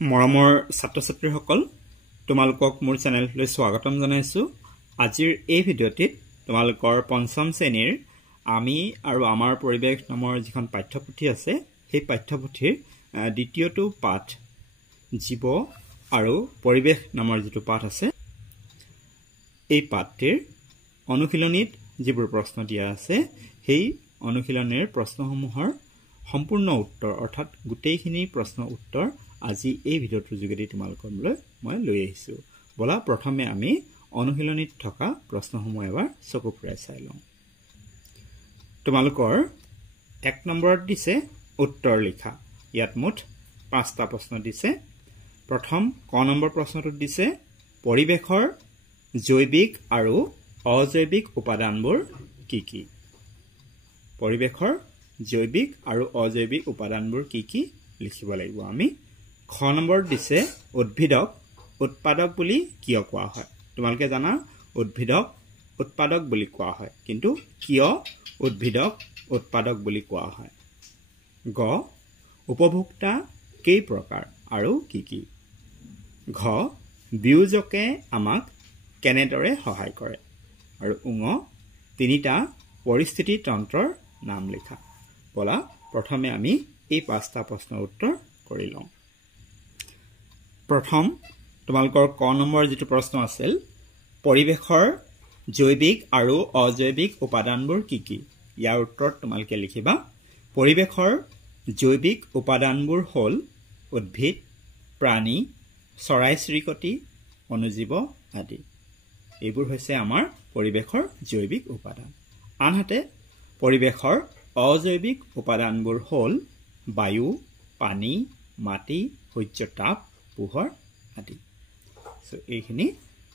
মৰমৰ ছাত্ৰ ছাত্ৰীসকল তোমালোকক মোৰ চেনেললৈ স্বাগতম জনাইছো। আজিৰ এই ভিডিঅ'টিত তোমালোকৰ পঞ্চম শ্ৰেণীৰ আমি আৰু আমাৰ পৰিৱেশ নামৰ যিখন পাঠ্যপুথি আছে সেই পাঠ্যপুথিৰ দ্বিতীয়টো পাঠ জীৱ আৰু পৰিৱেশ নামৰ যিটো পাঠ আছে এই পাঠটিৰ অনুশীলনীত যিবোৰ প্ৰশ্ন দিয়া আছে সেই অনুশীলনীৰ প্ৰশ্নসমূহৰ সম্পূৰ্ণ উত্তৰ অৰ্থাৎ গোটেইখিনি প্ৰশ্ন উত্তৰ আজি এই ভিডিঅ'টোৰ যোগেদি তোমালোকলৈ মই লৈ আহিছো। বলা প্ৰথমে আমি অনুশীলনীত থকা প্ৰশ্নসমূহ এবাৰ চকু ফুৰাই চাই লওঁ। তোমালোকৰ ১ নম্বৰত দিছে উত্তৰ লিখা। ইয়াত মুঠ ৫টা প্ৰশ্ন দিছে। প্ৰথম ক নম্বৰ প্ৰশ্নটোত দিছে পৰিৱেশৰ জৈৱিক আৰু অজৈৱিক উপাদানবোৰ কি কি? পৰিৱেশৰ জৈৱিক আৰু অজৈৱিক উপাদানবোৰ কি কি লিখিব লাগিব আমি। খ নম্বৰত দিছে উদ্ভিদক উৎপাদক বুলি কিয় কোৱা হয়? তোমালোকে জানা উদ্ভিদক উৎপাদক বুলি কোৱা হয়, কিন্তু কিয় উদ্ভিদক উৎপাদক বুলি কোৱা হয়? গ উপভোক্তা কেই প্ৰকাৰ আৰু কি কি? ঘ বিয়োজকে আমাক কেনেদৰে সহায় কৰে? আৰু ঙ তিনিটা পৰিস্থিতি তন্ত্ৰৰ নাম লিখা। বলা প্ৰথমে আমি এই ৫টা প্ৰশ্নৰ উত্তৰ কৰি লওঁ। প্ৰথম তোমালোকৰ ক নম্বৰ যিটো প্ৰশ্ন আছিল পৰিৱেশৰ জৈৱিক আৰু অজৈৱিক উপাদানবোৰ কি কি? ইয়াৰ উত্তৰত তোমালোকে লিখিবা পৰিৱেশৰ জৈৱিক উপাদানবোৰ হ'ল উদ্ভিদ, প্ৰাণী, চৰাই চিৰিকটি, অনুজীৱ আদি। এইবোৰ হৈছে আমাৰ পৰিৱেশৰ জৈৱিক উপাদান। আনহাতে পৰিৱেশৰ অজৈৱিক উপাদানবোৰ হ'ল বায়ু, পানী, মাটি, সূৰ্যৰ তাপ, পোহৰ আদি। এইখিনি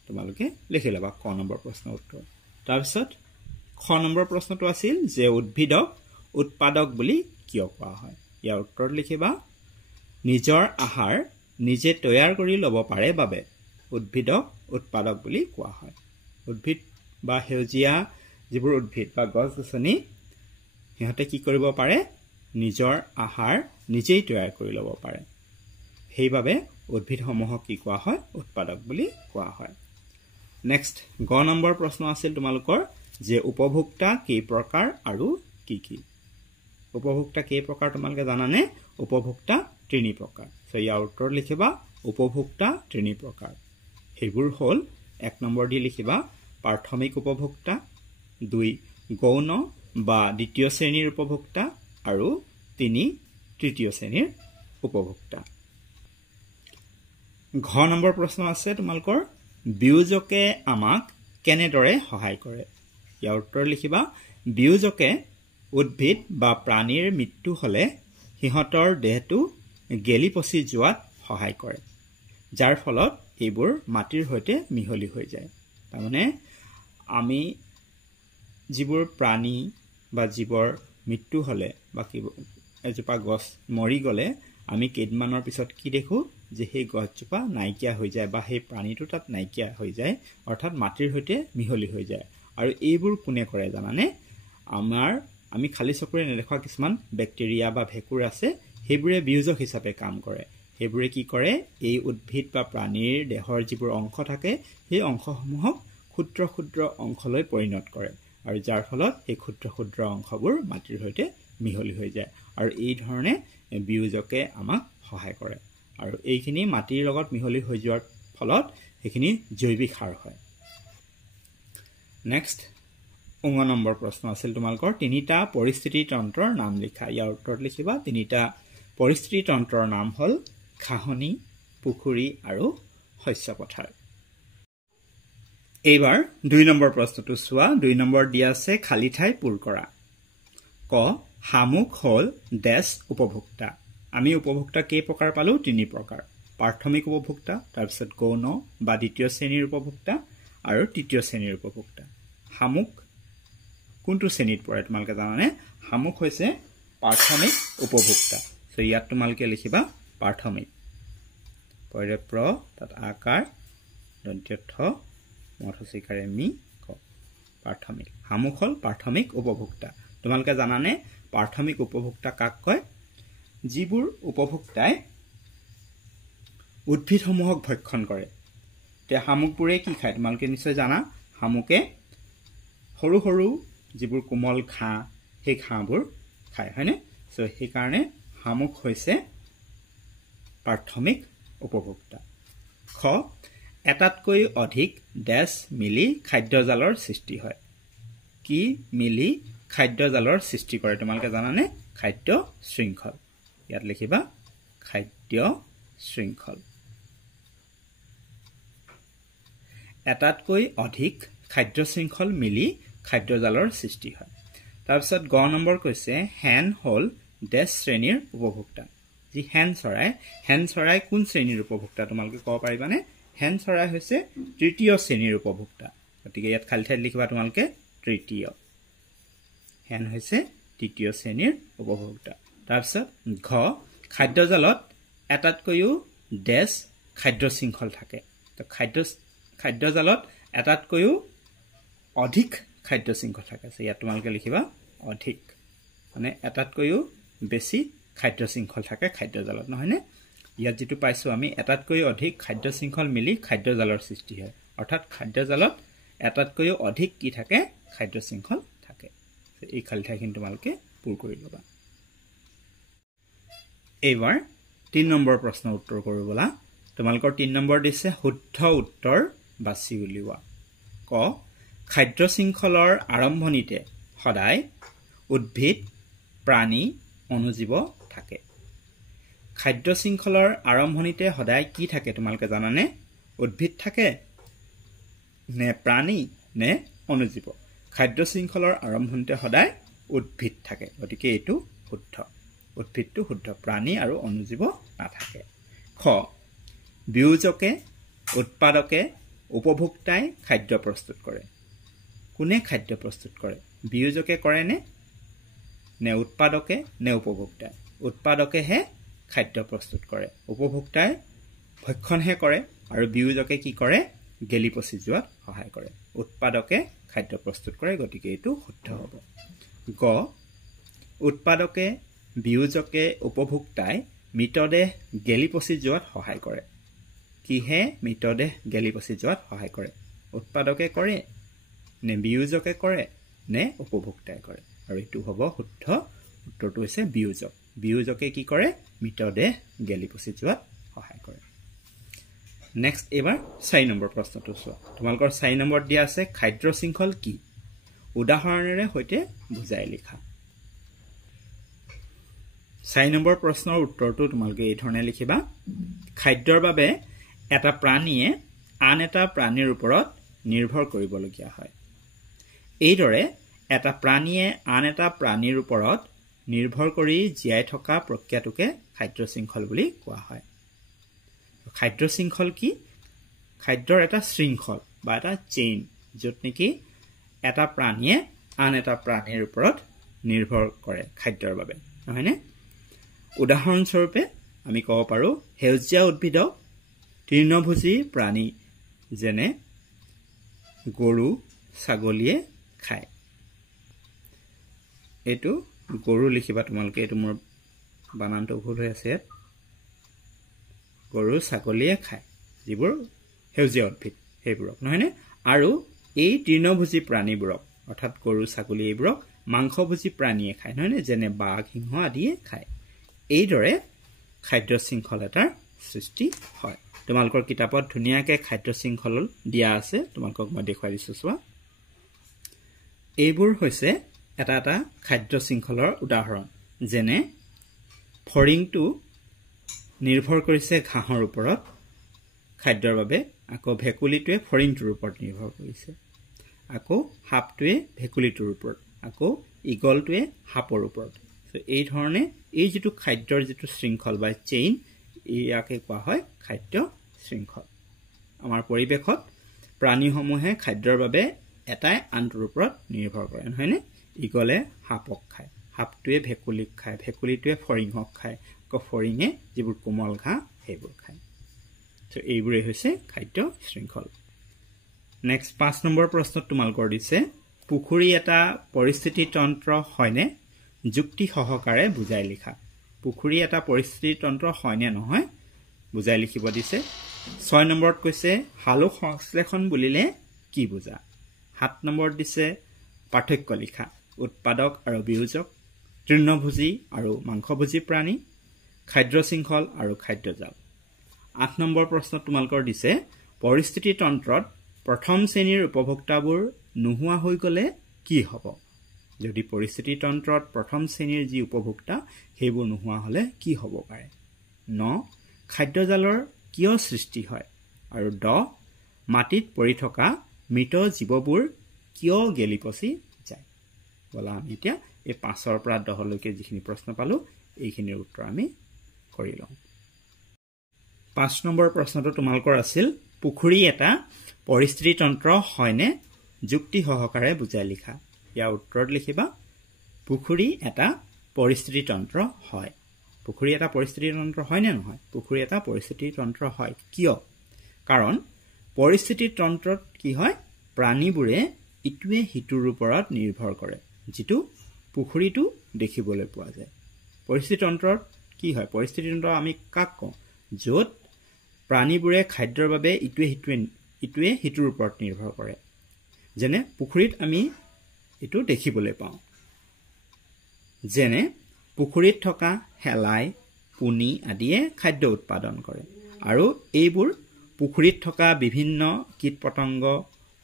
তোমালোকে লিখি ল'বা ক নম্বৰ প্ৰশ্নৰ উত্তৰ। তাৰপিছত খ নম্বৰ প্ৰশ্নটো আছিল যে উদ্ভিদক উৎপাদক বুলি কিয় কোৱা হয়? ইয়াৰ উত্তৰত লিখিবা নিজৰ আহাৰ নিজে তৈয়াৰ কৰি ল'ব পাৰে বাবে উদ্ভিদক উৎপাদক বুলি কোৱা হয়। উদ্ভিদ বা সেউজীয়া যিবোৰ উদ্ভিদ বা গছ গছনি সিহঁতে কি কৰিব পাৰে? নিজৰ আহাৰ নিজেই তৈয়াৰ কৰি ল'ব পাৰে। সেইবাবে উদ্ভিদসমূহক কি কোৱা হয়? উৎপাদক বুলি কোৱা হয়। নেক্সট গ নম্বৰ প্ৰশ্ন আছিল তোমালোকৰ যে উপভোক্তা কেই প্ৰকাৰ আৰু কি কি? উপভোক্তা কেই প্ৰকাৰ তোমালোকে জানানে? উপভোক্তা ৩ প্ৰকাৰ। ইয়াৰ উত্তৰ লিখিবা উপভোক্তা ৩ প্ৰকাৰ। সেইবোৰ হ'ল ১ নম্বৰ দি লিখিবা প্ৰাথমিক উপভোক্তা, ২ গৌণ বা দ্বিতীয় শ্ৰেণীৰ উপভোক্তা আৰু ৩ তৃতীয় শ্ৰেণীৰ উপভোক্তা। ঘ নম্বৰ প্ৰশ্ন আছে তোমালোকৰ বিয়োজকে আমাক কেনেদৰে সহায় কৰে? ইয়াৰ উত্তৰ লিখিবা বিয়োজকে উদ্ভিদ বা প্ৰাণীৰ মৃত্যু হ'লে সিহঁতৰ দেহটো গেলি পচি যোৱাত সহায় কৰে, যাৰ ফলত এইবোৰ মাটিৰ সৈতে মিহলি হৈ যায়। তাৰমানে আমি যিবোৰ প্ৰাণী বা জীৱৰ মৃত্যু হ'লে বা এজোপা গছ মৰি গ'লে আমি কেইদিনমানৰ পিছত কি দেখোঁ যে সেই গছজোপা নাইকিয়া হৈ যায় বা সেই প্ৰাণীটো তাত নাইকিয়া হৈ যায়, অৰ্থাৎ মাটিৰ সৈতে মিহলি হৈ যায়। আৰু এইবোৰ কোনে কৰে জানানে? আমি খালী চকুৰে নেদেখা কিছুমান বেক্টেৰিয়া বা ভেঁকুৰ আছে, সেইবোৰে বিয়োজক হিচাপে কাম কৰে। সেইবোৰে কি কৰে? এই উদ্ভিদ বা প্ৰাণীৰ দেহৰ যিবোৰ অংশ থাকে সেই অংশসমূহক ক্ষুদ্ৰ ক্ষুদ্ৰ অংশলৈ পৰিণত কৰে, আৰু যাৰ ফলত এই ক্ষুদ্ৰ ক্ষুদ্ৰ অংশবোৰ মাটিৰ সৈতে মিহলি হৈ যায়। আৰু এই ধৰণে বিয়োজকে আমাক সহায় কৰে, আৰু এইখিনি মাটিৰ লগত মিহলি হৈ যোৱাৰ ফলত সেইখিনি জৈৱিক সাৰ হয়। নেক্সট ঙ নম্বৰ প্ৰশ্ন আছিল তোমালোকৰ তিনিটা পৰিস্থিতি তন্ত্ৰৰ নাম লিখা। ইয়াৰ উত্তৰত লিখিবা তিনিটা পৰিস্থিতি তন্ত্ৰৰ নাম হ'ল ঘাঁহনি, পুখুৰী আৰু শস্য পথাৰ। এইবাৰ ২ নম্বৰ প্ৰশ্নটো চোৱা। ২ নম্বৰ দিয়া আছে খালী ঠাই পূৰ কৰা। ক শামুক হ'ল ডেছ উপভোক্তা। আমি উপভোক্তা কেই প্ৰকাৰ পালোঁ? ৩ প্ৰকাৰ। প্ৰাথমিক উপভোক্তা, তাৰপিছত গৌণ বা দ্বিতীয় শ্ৰেণীৰ উপভোক্তা আৰু তৃতীয় শ্ৰেণীৰ উপভোক্তা। শামুক কোনটো শ্ৰেণীত পৰে তোমালোকে জানানে? শামুক হৈছে প্ৰাথমিক উপভোক্তা। ইয়াত তোমালোকে লিখিবা প্ৰাথমিক। পৰে প্ৰ তাত আকাৰ দন্ত্য ঠ মথচিকাৰে মি ক। প্ৰাথমিক শামুক হ'ল প্ৰাথমিক উপভোক্তা। তোমালোকে জানানে প্ৰাথমিক উপভোক্তা কাক কয়? যিবোৰ উপভোক্তাই উদ্ভিদসমূহক ভক্ষণ কৰে তে শামুকবোৰে কি খায় তোমালোকে নিশ্চয় জানা শামুকে সৰু সৰু যিবোৰ কোমল ঘাঁহ সেই ঘাঁহবোৰ খায় হয়নে সো সেই কাৰণে শামুক হৈছে প্ৰাথমিক উপভোক্তা খ এটাতকৈ অধিক ডেছ মিলি খাদ্যজালৰ সৃষ্টি হয় কি মিলি খাদ্যজালৰ সৃষ্টি কৰে তোমালোকে জানানে খাদ্য শৃংখল ইয়াত লিখিবা খাদ্য শৃংখল এটাতকৈ অধিক খাদ্য শৃংখল মিলি খাদ্যজালৰ সৃষ্টি হয় তাৰপিছত গ নম্বৰ কৈছে হেন হল ডেছ শ্ৰেণীৰ উপভোক্তা যি হেন চৰাই কোন শ্ৰেণীৰ উপভোক্তা তোমালোকে ক'ব পাৰিবানে হেন চৰাই হৈছে তৃতীয় শ্ৰেণীৰ উপভোক্তা গতিকে ইয়াত খালি ঠাইত লিখিবা তোমালোকে তৃতীয় হেন হৈছে তৃতীয় শ্ৰেণীৰ উপভোক্তা তাৰপিছত ঘ খাদ্যজালত এটাতকৈও ডেছ খাদ্য শৃংখল থাকে তো খাদ্যজালত এটাতকৈও অধিক খাদ্য শৃংখল থাকে ইয়াত তোমালোকে লিখিবা অধিক মানে এটাতকৈও বেছি খাদ্য শৃংখল থাকে খাদ্যজালত নহয়নে ইয়াত যেটো পাইছো আমি এটাতকৈও অধিক খাদ্য শৃংখল মিলি খাদ্যজালৰ সৃষ্টি হয় অৰ্থাৎ খাদ্যজালত এটাতকৈও অধিক কি থাকে খাদ্য শৃংখল থাকে এই খালি ঠাইখিনি তোমালোকে পূৰ কৰি ল'বা এইবাৰ 3 নম্বৰ প্ৰশ্ন উত্তৰ কৰিবলা তোমালোকৰ 3 নম্বৰ দিছে শুদ্ধ উত্তৰ বাছি উলিওৱা ক খাদ্য শৃংখলৰ আৰম্ভণিতে সদায় উদ্ভিদ প্ৰাণী অনুজীৱ থাকে খাদ্য শৃংখলৰ আৰম্ভণিতে সদায় কি থাকে তোমালোকে জানানে উদ্ভিদ থাকে নে প্ৰাণী নে অনুজীৱ খাদ্য শৃংখলৰ আৰম্ভণিতে সদায় উদ্ভিদ থাকে গতিকে এইটো শুদ্ধ উদ্ভিদটো শুদ্ধ প্ৰাণী আৰু অনুজীৱ নাথাকে খ বিয়োজকে উৎপাদকে উপভোক্তাই খাদ্য প্ৰস্তুত কৰে কোনে খাদ্য প্ৰস্তুত কৰে বিয়োজকে কৰে নে উৎপাদকে নে উপভোক্তাই উৎপাদকেহে খাদ্য প্ৰস্তুত কৰে উপভোক্তাই ভক্ষণহে কৰে আৰু বিয়োজকে কি কৰে গেলি পচি যোৱাত সহায় কৰে উৎপাদকে খাদ্য প্ৰস্তুত কৰে গতিকে এইটো শুদ্ধ হ'ব গ উৎপাদকে বিয়োজকে উপভোক্তাই মৃতদেহ গেলি পচি যোৱাত সহায় কৰে কিহে মৃতদেহ গেলি পচি যোৱাত সহায় কৰে উৎপাদকে কৰে নে বিয়োজকে কৰে নে উপভোক্তাই কৰে আৰু এইটো হ'ব শুদ্ধ উত্তৰটো হৈছে বিয়োজকে কি কৰে মৃতদেহ গেলি পচি যোৱাত সহায় কৰে নেক্সট এবাৰ 4 নম্বৰ প্ৰশ্নটো চোৱা তোমালোকৰ 4 নম্বৰ দিয়া আছে খাদ্য শৃংখল কি উদাহৰণেৰে সৈতে বুজাই লিখা 4 নম্বৰ প্ৰশ্নৰ উত্তৰটো তোমালোকে এই ধৰণে লিখিবা খাদ্যৰ বাবে এটা প্ৰাণীয়ে আন এটা প্ৰাণীৰ ওপৰত নিৰ্ভৰ কৰিবলগীয়া হয় এইদৰে এটা প্ৰাণীয়ে আন এটা প্ৰাণীৰ ওপৰত নিৰ্ভৰ কৰি জীয়াই থকা প্ৰক্ৰিয়াটোকে খাদ্য শৃংখল বুলি কোৱা হয় খাদ্য শৃংখল কি খাদ্যৰ এটা শৃংখল বা এটা চেইন য'ত নেকি এটা প্ৰাণীয়ে আন এটা প্ৰাণীৰ ওপৰত নিৰ্ভৰ কৰে খাদ্যৰ বাবে নহয়নে উদাহৰণস্বৰূপে আমি ক'ব পাৰো সেউজীয়া উদ্ভিদক তৃণভোজী প্ৰাণী যেনে গৰু ছাগলীয়ে খায় এইটো গৰু লিখিবা তোমালোকে এইটো মোৰ বানানটো ভুল হৈ আছে গৰু ছাগলীয়ে খায় যিবোৰ সেউজীয়া উদ্ভিদ সেইবোৰক নহয়নে আৰু এই তৃণভোজী প্ৰাণীবোৰক অৰ্থাৎ গৰু ছাগলী এইবোৰক মাংসভোজী প্ৰাণীয়ে খায় নহয়নে যেনে বাঘ সিংহ আদিয়ে খায় এইদৰে খাদ্য শৃংখল এটাৰ সৃষ্টি হয় তোমালোকৰ কিতাপত ধুনীয়াকৈ খাদ্য শৃংখল দিয়া আছে তোমালোকক মই দেখুৱাই দিছোঁ চোৱা এইবোৰ হৈছে এটা এটা খাদ্য শৃংখলৰ উদাহৰণ যেনে ফৰিংটো নিৰ্ভৰ কৰিছে ঘাঁহৰ ওপৰত খাদ্যৰ বাবে আকৌ ভেকুলিটোৱে ফৰিংটোৰ ওপৰত নিৰ্ভৰ কৰিছে আকৌ সাপটোৱে ভেকুলিটোৰ ওপৰত আকৌ ইগলটোৱে সাপৰ ওপৰত এই ধৰণে এই যেটো খাদ্যৰ যেটো শৃংখল বা চেইন ইয়াকে কোৱা হয় খাদ্য শৃংখল আমাৰ পৰিবেশত প্ৰাণীসমূহে খাদ্যৰ বাবে এটাই আনটোৰ ওপৰত নিৰ্ভৰ কৰে নহয়নে ইগলে সাপক খায় সাপটোৱে ভেকুলিক খায় ভেকুলিটোৱে ফৰিংক খায় আকৌ ফৰিঙে যিবোৰ কোমল ঘাঁহ সেইবোৰ খায় তো এইবোৰে হৈছে খাদ্য শৃংখল নেক্সট 5 নম্বৰ প্ৰশ্নত তোমালোকৰ দিছে পুখুৰী এটা পৰিস্থিতি তন্ত্ৰ হয়নে যুক্তি সহকাৰে বুজাই লিখা পুখুৰী এটা পৰিস্থিতি তন্ত্ৰ হয়নে নহয় বুজাই লিখিব দিছে 6 নম্বৰত কৈছে হালুক সংশ্লেষণ বুলিলে কি বুজা 7 নম্বৰত দিছে পাৰ্থক্য লিখা উৎপাদক আৰু বিয়োজক তৃণভোজী আৰু মাংসভোজী প্ৰাণী খাদ্য শৃংখল আৰু খাদ্যজাল 8 নম্বৰ প্ৰশ্ন তোমালোকৰ দিছে পৰিস্থিতি তন্ত্ৰত প্ৰথম শ্ৰেণীৰ উপভোক্তাবোৰ নোহোৱা হৈ গলে কি হ'ব যদি পৰিস্থিতি তন্ত্ৰত প্ৰথম শ্ৰেণীৰ যি উপভোক্তা সেইবোৰ নোহোৱা হলে কি হ'ব পাৰে 9 খাদ্যজালৰ কিয় সৃষ্টি হয় আৰু 10 মাটিত পৰি থকা মৃত জীৱবোৰ কিয় গেলি পচি যায় বলা আমি এতিয়া এই 5ৰ পৰা 10 লৈকে যিখিনি প্ৰশ্ন পালো এইখিনিৰ উত্তৰ আমি কৰি লওঁ 5 নম্বৰ প্ৰশ্নটো তোমালোকৰ আছিল পুখুৰী এটা পৰিস্থিতি তন্ত্ৰ হয়নে যুক্তি সহকাৰে বুজাই লিখা ইয়াৰ উত্তৰত লিখিবা পুখুৰী এটা পৰিস্থিতি তন্ত্ৰ হয় পুখুৰী এটা পৰিস্থিতি তন্ত্ৰ হয় নে নহয় পুখুৰী এটা পৰিস্থিতি তন্ত্ৰ হয় কিয় কাৰণ পৰিস্থিতি তন্ত্ৰত কি হয় প্ৰাণীবোৰে ইটোৱে হিতুৰ ওপৰত নিৰ্ভৰ কৰে যেটো পুখুৰীটো দেখিবলৈ পোৱা যায় পৰিস্থিতি তন্ত্ৰত কি হয় পৰিস্থিতি তন্ত্ৰ আমি কাক কওঁ য'ত প্ৰাণীবোৰে খাদ্যৰ বাবে ইটোৱে হিতুৰ ওপৰত নিৰ্ভৰ কৰে যেনে পুখুৰীত আমি এটো দেখিবলৈ পাওঁ যেনে পুখুৰীত থকা হেলাই পুনি আদিয়ে খাদ্য উৎপাদন কৰে আৰু এইবোৰ পুখুৰীত থকা বিভিন্ন কীটপতংগ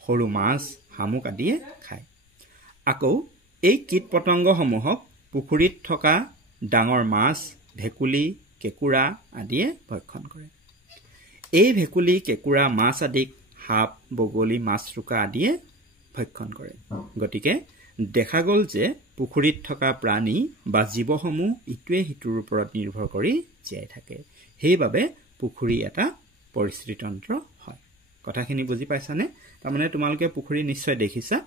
সৰু মাছ শামুক আদিয়ে খায় আকৌ এই কীটপতংগসমূহক পুখুৰীত থকা ডাঙৰ মাছ ভেকুলী কেকুৰা আদিয়ে ভক্ষণ কৰে এই ভেকুলী কেকুৰা মাছ আদিক সাপ বগলী মাছৰুকা আদিয়ে ভক্ষণ কৰে গতিকে দেখা গ'ল যে পুখুৰীত থকা প্ৰাণী বা জীৱসমূহ ইটোৱে হিতুৰ ওপৰত নিৰ্ভৰ কৰি জীয়াই থাকে সেইবাবে পুখুৰী এটা পৰিস্থিতি তন্ত্ৰ হয় কথাখিনি বুজি পাইছানে তাৰমানে তোমালোকে পুখুৰী নিশ্চয় দেখিছা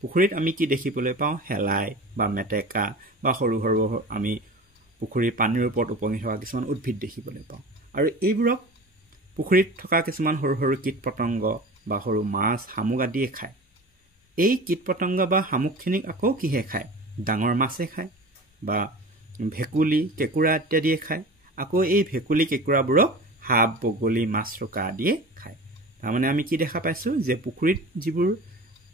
পুখুৰীত আমি কি দেখিবলৈ পাওঁ হেলাই বা মেটেকা বা সৰু সৰু আমি পুখুৰীৰ পানীৰ ওপৰত উপঙি থকা কিছুমান উদ্ভিদ দেখিবলৈ পাওঁ আৰু এইবোৰক পুখুৰীত থকা কিছুমান সৰু সৰু কীটপতংগ বা সৰু মাছ শামুক আদিয়ে খায় এই কীটপতংগ বা শামুকখিনিক আকৌ কিহে খায় ডাঙৰ মাছে খায় বা ভেকুলী কেকুৰা ইত্যাদিয়ে খায় আকৌ এই ভেকুলী কেকুৰাবোৰক সাপ বগলী মাছৰুকা আদিয়ে খায় তাৰমানে আমি কি দেখা পাইছো যে পুখুৰীত যিবোৰ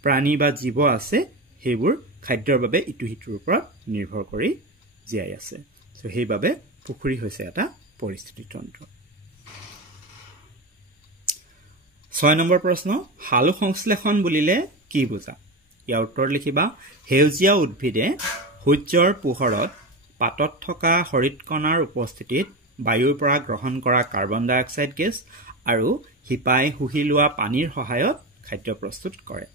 প্ৰাণী বা জীৱ আছে সেইবোৰ খাদ্যৰ বাবে ইটো হিতুৰ ওপৰত নিৰ্ভৰ কৰি জীয়াই আছে সো সেইবাবে পুখুৰী হৈছে এটা পৰিস্থিতি তন্ত্ৰ 6 নম্বৰ প্ৰশ্ন হালু সংশ্লেষণ বুলিলে কি বুজা ইয়াৰ উত্তৰ লিখিবা হেউজিয়া উদ্ভিদে সূৰ্যৰ পোহৰত পাতত থকা হৰিতকণাৰ উপস্থিতিত বায়ুৰ পৰা গ্ৰহণ কৰা কাৰ্বন ডাই অক্সাইড গেছ আৰু হিপাই শুহি লোৱা পানীৰ সহায়ত খাদ্য প্ৰস্তুত কৰে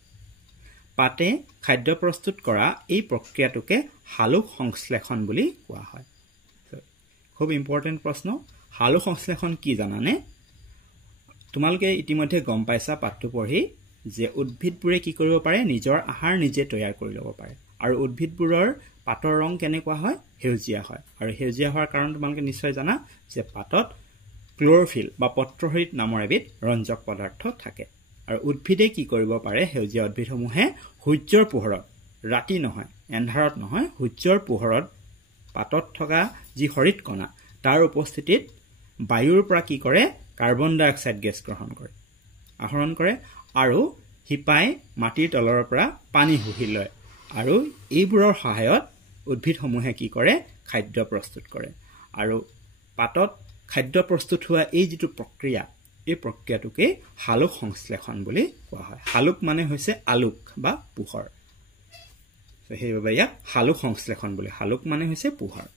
পাতে খাদ্য প্ৰস্তুত কৰা এই প্ৰক্ৰিয়াটোকে হালু সংশ্লেষণ বুলি কোৱা হয় খুব ইম্পৰ্টেন্ট প্ৰশ্ন হালু সংশ্লেষণ কি জানানে তোমালোকে ইতিমধ্যে গম পাইছা পাঠটো পঢ়ি যে উদ্ভিদবোৰে কি কৰিব পাৰে নিজৰ আহাৰ নিজে তৈয়াৰ কৰি ল'ব পাৰে আৰু উদ্ভিদবোৰৰ পাতৰ ৰং কেনেকুৱা হয় হেউজিয়া হয় আৰু হেউজিয়া হোৱাৰ কাৰণ তোমালোকে নিশ্চয় জানা যে পাতত ক্লোৰোফিল বা পত্ৰহৰিত নামৰ এবিধ ৰঞ্জক পদাৰ্থ থাকে আৰু উদ্ভিদে কি কৰিব পাৰে হেউজিয়া উদ্ভিদসমূহে সূৰ্যৰ পোহৰত ৰাতি নহয় এন্ধাৰত নহয় সূৰ্যৰ পোহৰত পাতত থকা যি হৰিতকণা তাৰ উপস্থিতিত বায়ুৰ পৰা কি কৰে কাৰ্বন ডাই অক্সাইড গেছ গ্ৰহণ কৰে আহৰণ কৰে আৰু হিপাই মাটিৰ তলৰ পৰা পানী শুহি লয় আৰু এইবোৰৰ সহায়ত উদ্ভিদসমূহে কি কৰে খাদ্য প্ৰস্তুত কৰে আৰু পাতত খাদ্য প্ৰস্তুত হোৱা এই যিটো প্ৰক্ৰিয়া এই প্ৰক্ৰিয়াটোকে হালুক সংশ্লেষণ বুলি কোৱা হয় হালুক মানে হৈছে আলোক বা পোহৰ সেইবাবে ইয়াক হালুক সংশ্লেষণ বুলি হালুক মানে হৈছে পোহৰ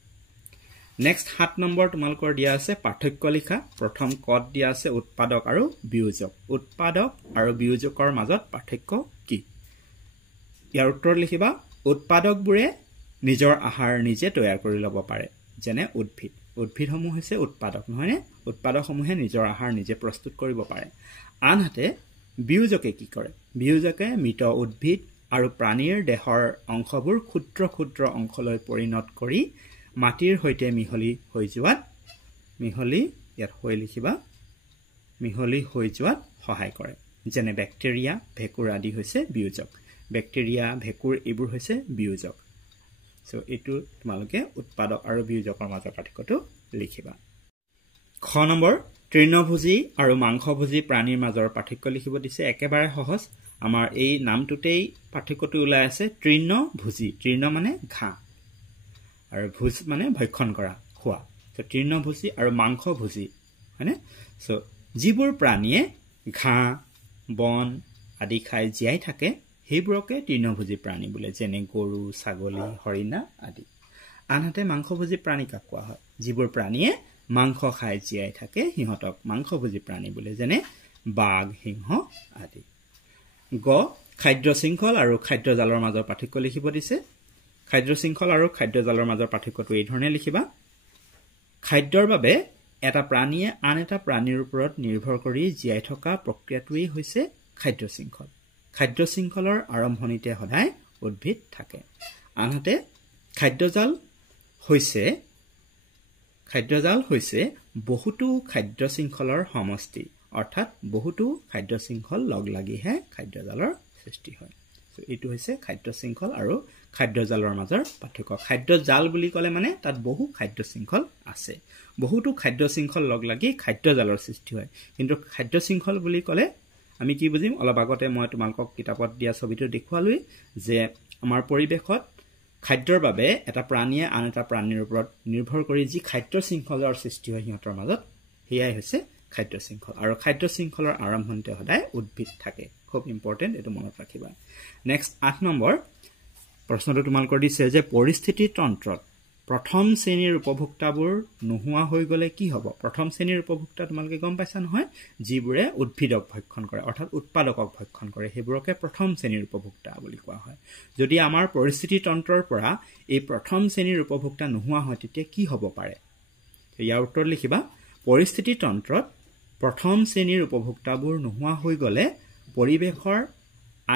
নেক্সট 7 নম্বৰ তোমালোকৰ দিয়া আছে পাৰ্থক্য লিখা প্ৰথম কত দিয়া আছে উৎপাদক আৰু বিয়োজক উৎপাদক আৰু বিয়োজকৰ মাজত পাৰ্থক্য কি ইয়াৰ উত্তৰ লিখিবা উৎপাদকবোৰে নিজৰ আহাৰ নিজে তৈয়াৰ কৰি ল'ব পাৰে যেনে উদ্ভিদসমূহ হৈছে উৎপাদক নহয়নে উৎপাদকসমূহে নিজৰ আহাৰ নিজে প্ৰস্তুত কৰিব পাৰে আনহাতে বিয়োজকে কি কৰে বিয়োজকে মৃত উদ্ভিদ আৰু প্ৰাণীৰ দেহৰ অংশবোৰ ক্ষুদ্ৰ ক্ষুদ্ৰ অংশলৈ পৰিণত কৰি মাটিৰ সৈতে মিহলি হৈ যোৱাত সহায় কৰে যেনে বেক্টেৰিয়া ভেকুৰ আদি হৈছে বিয়োজক বেক্টেৰিয়া ভেকুৰ এইবোৰ হৈছে বিয়োজক সো এটো তোমালোকে উৎপাদক আৰু বিয়োজকৰ মাজৰ পাৰ্থক্যটো লিখিবা খ নম্বৰ তৃণভোজী আৰু মাংসভোজী প্ৰাণীৰ মাজৰ পাৰ্থক্য লিখিব দিছে একেবাৰে সহজ আমাৰ এই নামটোতেই পাৰ্থক্যটো ওলাই আছে তৃণভোজী তৃণ মানে ঘাঁহ আৰু ভোজ মানে ভক্ষণ কৰা খোৱা সো তৃণভোজী আৰু মাংসভোজী হয়নে সো যিবোৰ প্ৰাণীয়ে ঘাঁহ বন আদি খাই জীয়াই থাকে সেইবোৰকে তৃণভোজী প্ৰাণী বোলে যেনে গৰু ছাগলী হৰিণা আদি আনহাতে মাংসভোজী প্ৰাণী কাক কোৱা হয় যিবোৰ প্ৰাণীয়ে মাংস খাই জীয়াই থাকে সিহঁতক মাংসভোজী প্ৰাণী বোলে যেনে বাঘ সিংহ আদি গ খাদ্য শৃংখল আৰু খাদ্য জালৰ মাজৰ পাৰ্থক্য লিখিব দিছে খাদ্য শৃংখল আৰু খাদ্য জালৰ মাজৰ পাৰ্থক্যটো এই ধৰণে লিখিবা খাদ্যৰ বাবে এটা প্ৰাণীয়ে আন এটা প্ৰাণীৰ ওপৰত নিৰ্ভৰ কৰি জীয়াই থকা প্ৰক্ৰিয়াটোৱেই হৈছে খাদ্য শৃংখল খাদ্য শৃংখলৰ আৰম্ভণিতে সদায় উদ্ভিদ থাকে আনহাতে খাদ্যজাল হৈছে বহুতো খাদ্য শৃংখলৰ সমষ্টি অৰ্থাৎ বহুতো খাদ্য শৃংখল লগ লাগিহে খাদ্যজালৰ সৃষ্টি হয় সো এইটো হৈছে খাদ্য শৃংখল আৰু খাদ্যজালৰ মাজৰ পাৰ্থক্য খাদ্যজাল বুলি ক'লে মানে তাত বহু খাদ্য শৃংখল আছে বহুতো খাদ্য শৃংখল লগ লাগি খাদ্যজালৰ সৃষ্টি হয় কিন্তু খাদ্য শৃংখল বুলি ক'লে আমি কি বুজিম অলপ আগতে মই তোমালোকক কিতাপত দিয়া ছবিটো দেখুৱালোই যে আমাৰ পৰিবেশত খাদ্যৰ বাবে এটা প্ৰাণীয়ে আন এটা প্ৰাণীৰ ওপৰত নিৰ্ভৰ কৰি যি খাদ্য শৃংখলৰ সৃষ্টি হয় সিহঁতৰ মাজত হেয়াই হৈছে খাদ্য শৃংখল আৰু খাদ্য শৃংখলৰ আৰম্ভণিতে সদায় উদ্ভিদ থাকে খুব ইম্পৰ্টেন্ট এটো মনত ৰাখিবা নেক্সট 8 নম্বৰ প্ৰশ্নটো তোমালোকৰ দিছে যে পৰিস্থিতি তন্ত্ৰত প্ৰথম শ্ৰেণীৰ উপভোক্তাবোৰ নোহোৱা হৈ গলে কি হ'ব প্ৰথম শ্ৰেণীৰ উপভোক্তা তোমালোকে গম পাইছা নহয় যিবোৰে উদ্ভিদক ভক্ষণ কৰে অৰ্থাৎ উৎপাদকক ভক্ষণ কৰে সেইবোৰকে প্ৰথম শ্ৰেণীৰ উপভোক্তা বুলি কোৱা হয় যদি আমাৰ পৰিস্থিতি তন্ত্ৰৰ পৰা এই প্ৰথম শ্ৰেণীৰ উপভোক্তা নোহোৱা হয় তেতিয়া কি হ'ব পাৰে ইয়াৰ উত্তৰ লিখিবা পৰিস্থিতি তন্ত্ৰত প্ৰথম শ্ৰেণীৰ উপভোক্তাবোৰ নোহোৱা হৈ গলে পৰিবেশৰ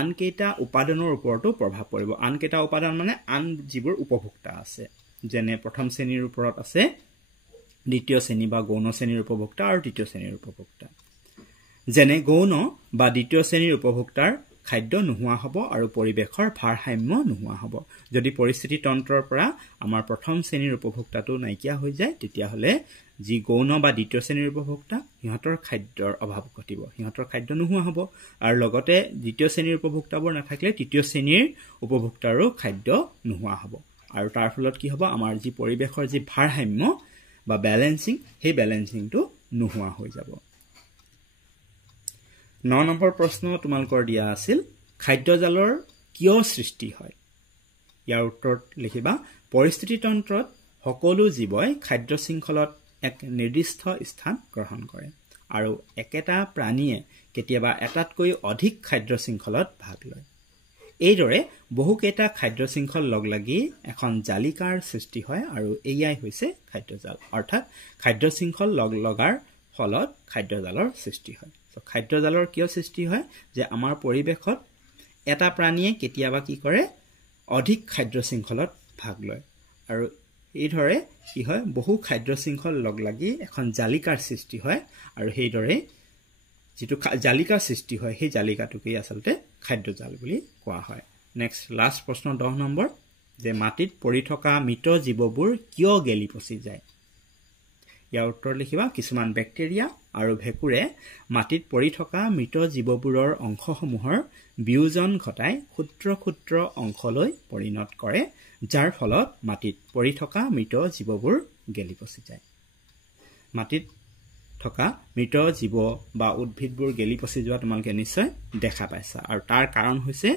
আনকেইটা উপাদানৰ ওপৰতো প্ৰভাৱ পৰিব আনকেইটা উপাদান মানে আন যিবোৰ উপভোক্তা আছে যেনে প্ৰথম শ্ৰেণীৰ ওপৰত আছে দ্বিতীয় শ্ৰেণী বা গৌণ শ্ৰেণীৰ উপভোক্তা আৰু তৃতীয় শ্ৰেণীৰ উপভোক্তা যেনে গৌণ বা দ্বিতীয় শ্ৰেণীৰ উপভোক্তাৰ খাদ্য নোহোৱা হ'ব আৰু পৰিবেশৰ ভাৰসাম্য নোহোৱা হ'ব যদি পৰিস্থিতি তন্ত্ৰৰ পৰা আমাৰ প্ৰথম শ্ৰেণীৰ উপভোক্তাটো নাইকিয়া হৈ যায় তেতিয়া হলে যি গৌণ বা দ্বিতীয় শ্ৰেণীৰ উপভোক্তা সিহঁতৰ খাদ্যৰ অভাৱ ঘটিব সিহঁতৰ খাদ্য নোহোৱা হ'ব আৰু লগতে দ্বিতীয় শ্ৰেণীৰ উপভোক্তাবোৰ নাথাকিলে তৃতীয় শ্ৰেণীৰ উপভোক্তাৰো খাদ্য নোহোৱা হ'ব আৰু তাৰ ফলত কি হ'ব আমাৰ যি পৰিবেশৰ যি ভাৰসাম্য বা ব্যালেন্সিং সেই ব্যালেন্সিংটো নোহোৱা হৈ যাব 9 নম্বৰ প্ৰশ্ন তোমালোকৰ দিয়া আছিল খাদ্যজালৰ কিয় সৃষ্টি হয় ইয়াৰ উত্তৰ লিখিবা পৰিস্থিতি তন্ত্ৰত সকলো জীৱই খাদ্য শৃংখলত এক নিৰ্দিষ্ট স্থান গ্ৰহণ কৰে আৰু একেটা প্ৰাণীয়ে কেতিয়াবা এটাতকৈ অধিক খাদ্য শৃংখলত ভাগ লয় এইদৰে বহুকেইটা খাদ্য শৃংখল লগ লাগি এখন জালিকাৰ সৃষ্টি হয় আৰু এয়াই হৈছে খাদ্যজাল অৰ্থাৎ খাদ্য শৃংখল লগ লগাৰ ফলত খাদ্যজালৰ সৃষ্টি হয় তো খাদ্যজালৰ কিয় সৃষ্টি হয় যে আমাৰ পৰিবেশত এটা প্ৰাণীয়ে কেতিয়াবা কি কৰে অধিক খাদ্য শৃংখলত ভাগ লয় আৰু এইদৰে কি হয় বহু খাদ্য শৃংখল লগ লাগি এখন জালিকাৰ সৃষ্টি হয় আৰু সেইদৰে যেটো জালিকা সৃষ্টি হয় সেই জালিকাটোকে আসলতে খাদ্যজাল বুলি কোৱা হয় নেক্সট লাষ্ট প্ৰশ্ন 10 নম্বৰ যে মাটিত পৰি থকা মৃত জীৱবোৰ কিয় গেলি পচি যায় ইয়াৰ উত্তৰ লিখিবা কিছুমান ব্যাকটেৰিয়া আৰু ভেকুৰে মাটিত পৰি থকা মৃত জীৱবোৰৰ অংশসমূহৰ বিয়োজন ঘটাই ক্ষুদ্ৰ ক্ষুদ্ৰ অংশলৈ পৰিণত কৰে যাৰ ফলত মাটিত পৰি থকা মৃত জীৱবোৰ গেলি পচি যায় মাটিত থকা মৃত জীৱ বা উদ্ভিদবোৰ গেলি পচি যোৱা তোমালোকে নিশ্চয় দেখা পাইছা আৰু তাৰ কাৰণ হৈছে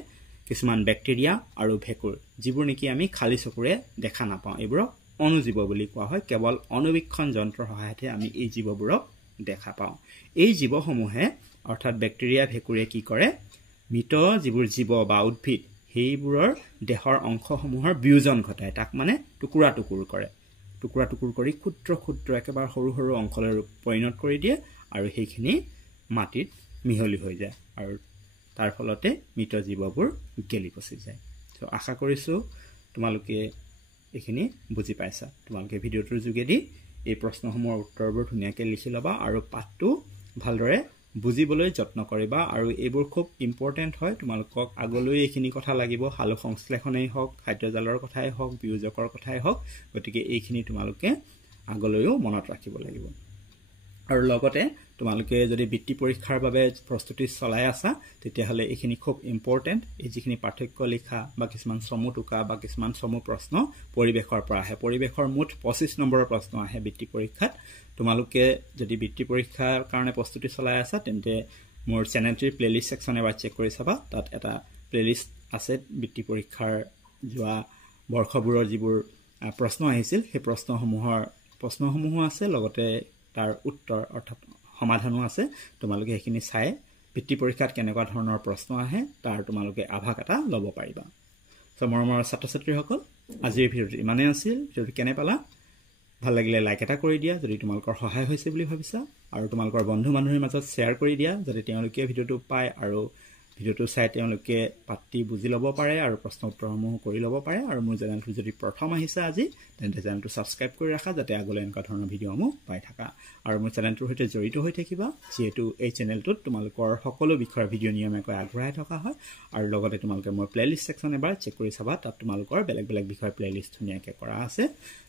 কিছুমান ব্যাকটেৰিয়া আৰু ভেকুৰ যিবোৰ নেকি আমি খালি চকুৰে দেখা নাপাওঁ এইবোৰক অনুজীৱ বুলি কোৱা হয় কেৱল অনুবীক্ষণ যন্ত্ৰৰ সহায়তে আমি এই জীৱবোৰক দেখা পাওঁ এই জীৱসমূহে অৰ্থাৎ ব্যাকটেৰিয়া ভেকুৰে কি কৰে মৃত যিবোৰ জীৱ বা উদ্ভিদ সেইবোৰৰ দেহৰ অংশসমূহৰ বিয়োজন ঘটায় তাক মানে টুকুৰা টুকুৰ কৰে টুকুৰা টুকুৰ কৰি ক্ষুদ্ৰ ক্ষুদ্ৰ একেবাৰে সৰু সৰু অংশলৈ পৰিণত কৰি দিয়ে আৰু সেইখিনি মাটিত মিহলি হৈ যায় আৰু তাৰ ফলতে মৃত জীৱবোৰ গেলি পচি যায় তো আশা কৰিছো তোমালোকে এখিনি বুজি পাইছা তোমালোকে ভিডিওটোৰ যোগেদি এই প্ৰশ্নসমূহৰ উত্তৰবোৰ ধুনীয়াকৈ লিখি লবা আৰু পাঠটো ভালদৰে বুজিবলৈ যত্ন কৰিবা আৰু এইবোৰ খুব ইম্পৰ্টেন্ট হয় তোমালোকক আগলৈ এইখিনি কথা লাগিব হালু সংশ্লেষণেই হওক খাদ্যজালৰ কথাই হওক বিয়োজকৰ কথাই হওক গতিকে এইখিনি তোমালোকে আগলৈও মনত ৰাখিব লাগিব আৰু লগতে তোমালোকে যদি বৃত্তি পৰীক্ষাৰ বাবে প্ৰস্তুতি চলাই আছা তেতিয়াহলে এইখিনি খুব ইম্পৰ্টেন্ট এই যিখিনি পাৰ্থক্য লিখা বা কিছুমান চমু টুকা বা কিছুমান চমু প্ৰশ্ন পৰিবেশৰ পৰা আহে পৰিবেশৰ মুঠ 25 নম্বৰৰ প্ৰশ্ন আহে বৃত্তি পৰীক্ষাত তোমালোকে যদি বৃত্তি পৰীক্ষাৰ কাৰণে প্ৰস্তুতি চলাই আছা তেন্তে মোৰ চেনেলটিৰ প্লেলিষ্ট সেকশন এবাৰ চেক কৰি চাবা তাত এটা প্লেলিষ্ট আছে বৃত্তি পৰীক্ষাৰ যোৱা বৰ্ষবোৰৰ যিবোৰ প্ৰশ্ন আহিছিল সেই প্ৰশ্নসমূহ আছে লগতে তাৰ উত্তৰ অৰ্থাৎ সমাধানো আছে তোমালোকে এইখিনি চাই বৃত্তি পৰীক্ষাত কেনেকুৱা ধৰণৰ প্ৰশ্ন আহে তাৰ তোমালোকে আভাস এটা ল'ব পাৰিবা সো মৰমৰ ছাত্ৰ-ছাত্ৰীসকল আজিৰ ভিডিঅ'টো ইমানেই আছিল ভিডিঅ'টো কেনে পালা ভাল লাগিলে লাইক এটা কৰি দিয়া যদি তোমালোকৰ সহায় হৈছে বুলি ভাবিছা আৰু তোমালোকৰ বন্ধু বান্ধৱীৰ মাজত শ্বেয়াৰ কৰি দিয়া যাতে তেওঁলোকে ভিডিঅ'টো পায় আৰু ভিডিঅ'টো চাই তেওঁলোকে পাঠটি বুজি ল'ব পাৰে আৰু প্ৰশ্ন উত্তৰসমূহ কৰি ল'ব পাৰে আৰু মোৰ চেনেলটো যদি প্ৰথম আহিছে আজি তেন্তে চেনেলটো সাবস্ক্ৰাইব কৰি ৰাখা যাতে আগলৈ এনেকুৱা ধৰণৰ ভিডিঅ'সমূহ পাই থাকা আৰু মোৰ চেনেলটোৰ সৈতে জড়িত হৈ থাকিবা যেহেতু এই চেনেলটোত তোমালোকৰ সকলো বিষয়ৰ ভিডিঅ' নিয়মীয়াকৈ আগবঢ়াই থকা হয় আৰু লগতে তোমালোকে মোৰ প্লেলিষ্ট সেকশন এবাৰ চেক কৰি চাবা তাত তোমালোকৰ বেলেগ বেলেগ বিষয়ৰ প্লেলিষ্ট ধুনীয়াকৈ কৰা আছে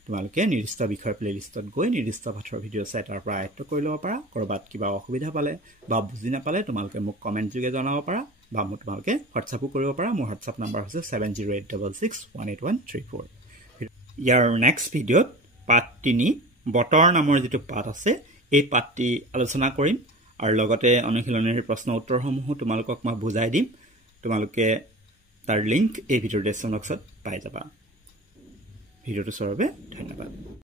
তোমালোকে নিৰ্দিষ্ট বিষয়ৰ প্লেলিষ্টত গৈ নিৰ্দিষ্ট পাঠৰ ভিডিঅ' চাই তাৰ পৰা আয়ত্ত কৰি ল'ব পাৰা কৰবাত কিবা অসুবিধা পালে বা বুজি নাপালে তোমালোকে মোক কমেন্ট যোগে জনাব পাৰা বা মোক তোমালোকে হোৱাটছআপো কৰিব পাৰা মোৰ হোৱাটছআপ নম্বৰ হৈছে 7086618134 ইয়াৰ নেক্সট ভিডিঅ'ত পাঠ 3 বতৰ নামৰ যেটো পাঠ আছে এই পাঠটি আলোচনা কৰিম আৰু লগতে অনুশীলনীৰ প্ৰশ্ন উত্তৰসমূহ তোমালোকক মই বুজাই দিম তোমালোকে তাৰ লিংক এই ভিডিঅ'ৰ ডেছক্ৰিপশ্যন বক্সত পাই যাবা ভিডিঅ'টো চোৱাৰ বাবে ধন্যবাদ